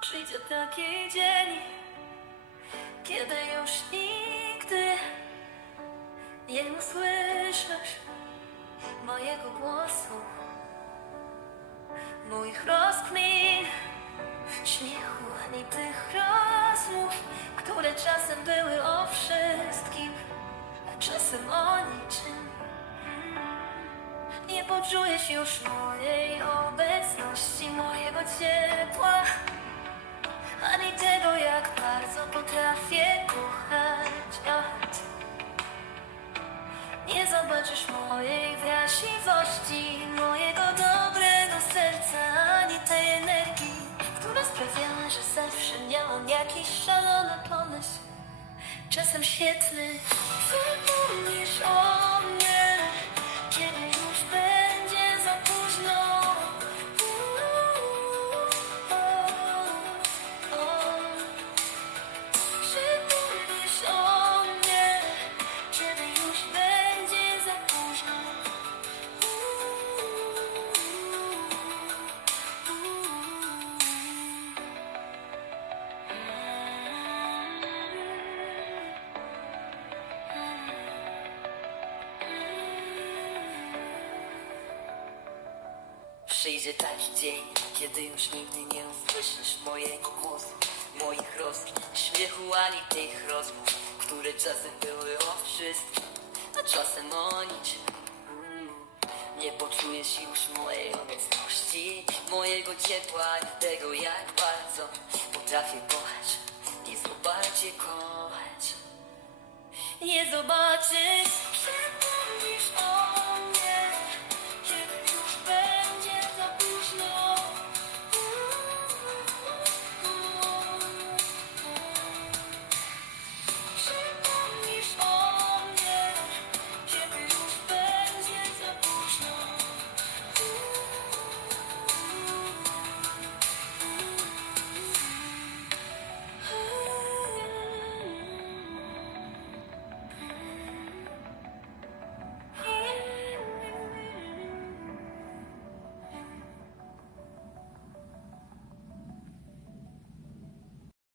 Przyjdzie taki dzień, kiedy już nigdy nie usłyszysz mojego głosu, moich rozkmin, śmiechu, ani tych rozmów, które czasem były o wszystkim, a czasem o niczym. Nie poczujesz już mojej obecności, mojego ciepła, czasem świetny. Zapomnisz o Przyjdzie taki dzień, kiedy już nigdy nie usłyszysz mojego głosu, moich rozmów, śmiechu ani tych rozmów, które czasem były o wszystkim, a czasem o niczym. Nie poczujesz już mojej obecności, mojego ciepła, ani tego jak bardzo potrafię kochać, nie zobaczę kochać. Nie zobaczysz